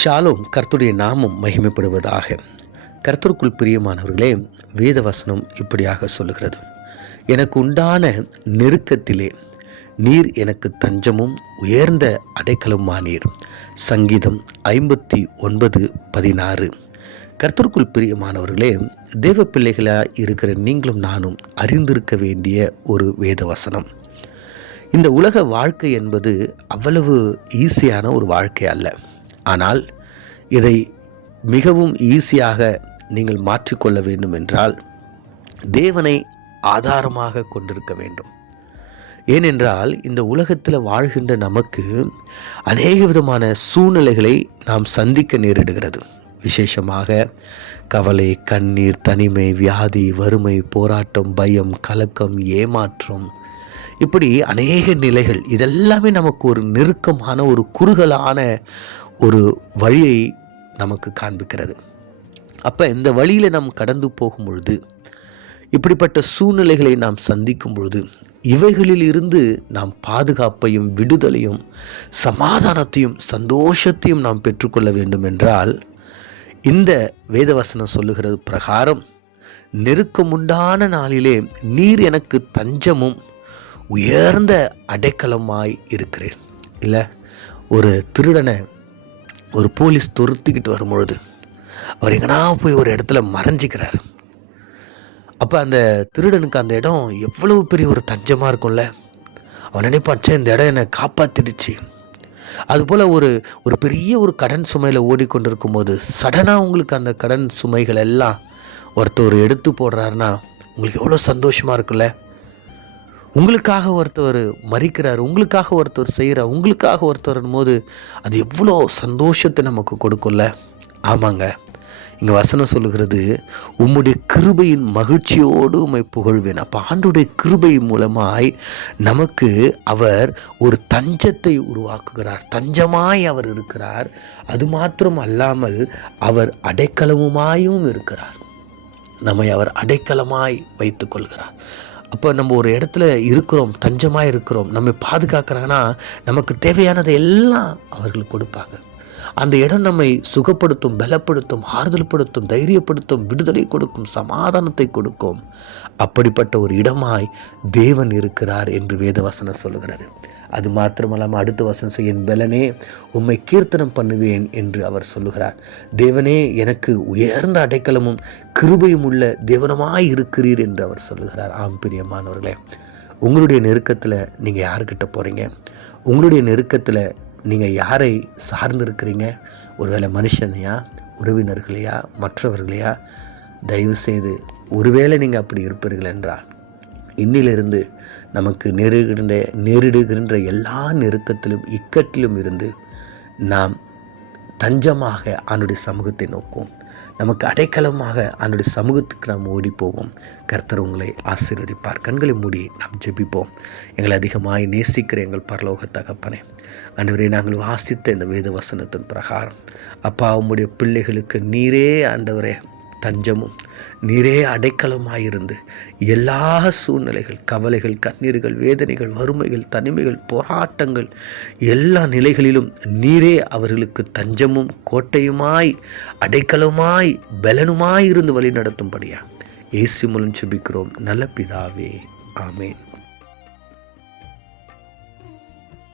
Shalom. கர்த்தருடைய நாமம் மகிமைப்படுவதாக. கர்த்தருக்குள் பிரியமானவர்களே, வேத வசனம் இப்படியாக சொல்லுகிறது: எனக்கு உண்டான நெருக்கத்திலே நீர் எனக்கு தஞ்சமும் உயர்ந்த அடைக்கலமானீர். சங்கீதம் 59:16. கர்த்தருக்குள் பிரியமானவர்களே, தேவ பிள்ளைகளாக இருக்கிற நீங்களும் நானும் அறிந்திருக்க வேண்டிய ஒரு வேத வசனம். இந்த உலக வாழ்க்கை என்பது அவ்வளவு ஈஸியான ஒரு வாழ்க்கை அல்ல. ஆனால் இதை மிகவும் ஈஸியாக நீங்கள் மாற்றிக்கொள்ள வேண்டும் என்றால் தேவனை ஆதாரமாக கொண்டிருக்க வேண்டும். ஏனென்றால் இந்த உலகத்தில் வாழ்கின்ற நமக்கு அநேக விதமான சூழ்நிலைகளை நாம் சந்திக்க நேரிடுகிறது. விசேஷமாக கவலை, கண்ணீர், தனிமை, வியாதி, வறுமை, போராட்டம், பயம், கலக்கம், ஏமாற்றம், இப்படி அநேக நிலைகள். இதெல்லாமே நமக்கு ஒரு நெருக்கமான, ஒரு குறுகலான ஒரு வழியை நமக்கு காண்பிக்கிறது. அப்போ இந்த வழியில் நாம் கடந்து போகும் பொழுது, இப்படிப்பட்ட சூழ்நிலைகளை நாம் சந்திக்கும் பொழுது, இவைகளில் இருந்து நாம் பாதுகாப்பையும் விடுதலையும் சமாதானத்தையும் சந்தோஷத்தையும் நாம் பெற்றுக்கொள்ள வேண்டும் என்றால் இந்த வேதவசனம் சொல்லுகிறது பிரகாரம், நெருக்கமுண்டான நாளிலே நீர் எனக்கு தஞ்சமும் உயர்ந்த அடைக்கலமாய் இருக்கிறேன். இல்லை, ஒரு திருடனை ஒரு போலீஸ் துரத்திக்கிட்டு வரும்பொழுது அவர் எங்கன்னா போய் ஒரு இடத்துல மறைஞ்சிக்கிறார். அப்போ அந்த திருடனுக்கு அந்த இடம் எவ்வளவு பெரிய ஒரு தஞ்சமாக இருக்கும்ல. அவன் நினைப்பாச்சே, இந்த இடம் என்னை காப்பாற்றிடுச்சு. அதுபோல் ஒரு பெரிய ஒரு கடன் சுமையில் ஓடிக்கொண்டிருக்கும் போது சடனாக உங்களுக்கு அந்த கடன் சுமைகள் எல்லாம் ஒருத்தர் எடுத்து போடுறாருன்னா உங்களுக்கு எவ்வளோ சந்தோஷமாக இருக்குல்ல. உங்களுக்காக ஒருத்தர் மறிக்கிறார், உங்களுக்காக ஒருத்தர் செய்கிறார், உங்களுக்காக ஒருத்தர் போது அது எவ்வளோ சந்தோஷத்தை நமக்கு கொடுக்கும்ல. ஆமாங்க, இங்கே வசனம் சொல்லுகிறது, உம்முடைய கிருபையின் மகிழ்ச்சியோடு உம்மை புகழ்வேன். அப்போ ஆண்டுடைய கிருபை மூலமாய் நமக்கு அவர் ஒரு தஞ்சத்தை உருவாக்குகிறார். தஞ்சமாய் அவர் இருக்கிறார். அது மாத்திரம் அல்லாமல் அவர் அடைக்கலமுமாயும் இருக்கிறார். நம்மை அவர் அடைக்கலமாய் வைத்து கொள்கிறார். அப்போ நம்ம ஒரு இடத்துல இருக்கிறோம், தஞ்சமாக இருக்கிறோம், நம்மை பாதுகாக்கிறாங்கன்னா நமக்கு தேவையானதை எல்லாம் அவர்கள் கொடுப்பாங்க. அந்த இடம் நம்மை சுகப்படுத்தும், பலப்படுத்தும், ஆறுதல் படுத்தும், தைரியப்படுத்தும், விடுதலை கொடுக்கும், சமாதானத்தை கொடுக்கும். அப்படிப்பட்ட ஒரு இடமாய் தேவன் இருக்கிறார் என்று வேதவசனம் சொல்லுகிறது. அது மாத்திரமல்லாமல் அடுத்த வசனம், என் பலனே உம்மை கீர்த்தனம் பண்ணுவேன் என்று அவர் சொல்லுகிறார். தேவனே எனக்கு உயர்ந்த அடைக்கலமும் கிருபையும் உள்ள தேவனமாய் இருக்கிறீர் என்று அவர் சொல்லுகிறார். ஆம் பிரியமானவர்களே, உங்களுடைய நெருக்கத்தில் நீங்கள் யாருக்கிட்ட போகிறீங்க? உங்களுடைய நெருக்கத்தில் நீங்கள் யாரை சார்ந்திருக்கிறீங்க? ஒருவேளை மனுஷனையா, உறவினர்களையா, மற்றவர்களையா? தயவு செய்து, ஒருவேளை நீங்கள் அப்படி இருப்பீர்கள் என்றால் இன்னிலிருந்து நமக்கு நேரிடுகின்ற எல்லா நெருக்கத்திலும் இக்கட்டிலும் இருந்து நாம் தஞ்சமாக ஆண்டுடைய சமூகத்தை நோக்குவோம். நமக்கு அடைக்கலமாக ஆண்டுடைய சமூகத்துக்கு நாம் ஓடி போவோம். கர்த்தர் உங்களை ஆசீர்வதிப்பார். கண்களை மூடி நாம் ஜெபிப்போம். எங்களை அதிகமாய் நேசிக்கிற எங்கள் பரலோக தகப்பனே, ஆண்டவரே, நாங்கள் வாசித்த இந்த வேத வசனத்தின் பிரகாரம் அப்பா, உம்முடைய பிள்ளைகளுக்கு நீரே ஆண்டவரே தஞ்சமும் நீரே அடைக்கலமாயிருந்து எல்லா சூழ்நிலைகள், கவலைகள், கண்ணீர்கள், வேதனைகள், வறுமைகள், தனிமைகள், போராட்டங்கள், எல்லா நிலைகளிலும் நீரே அவர்களுக்கு தஞ்சமும் கோட்டையுமாய் அடைக்கலமாய் பலனுமாய் இருந்து வழி நடத்தும்படியா இயேசு மூலம் ஜெபிக்கிறோம் நல்ல பிதாவே, ஆமென்.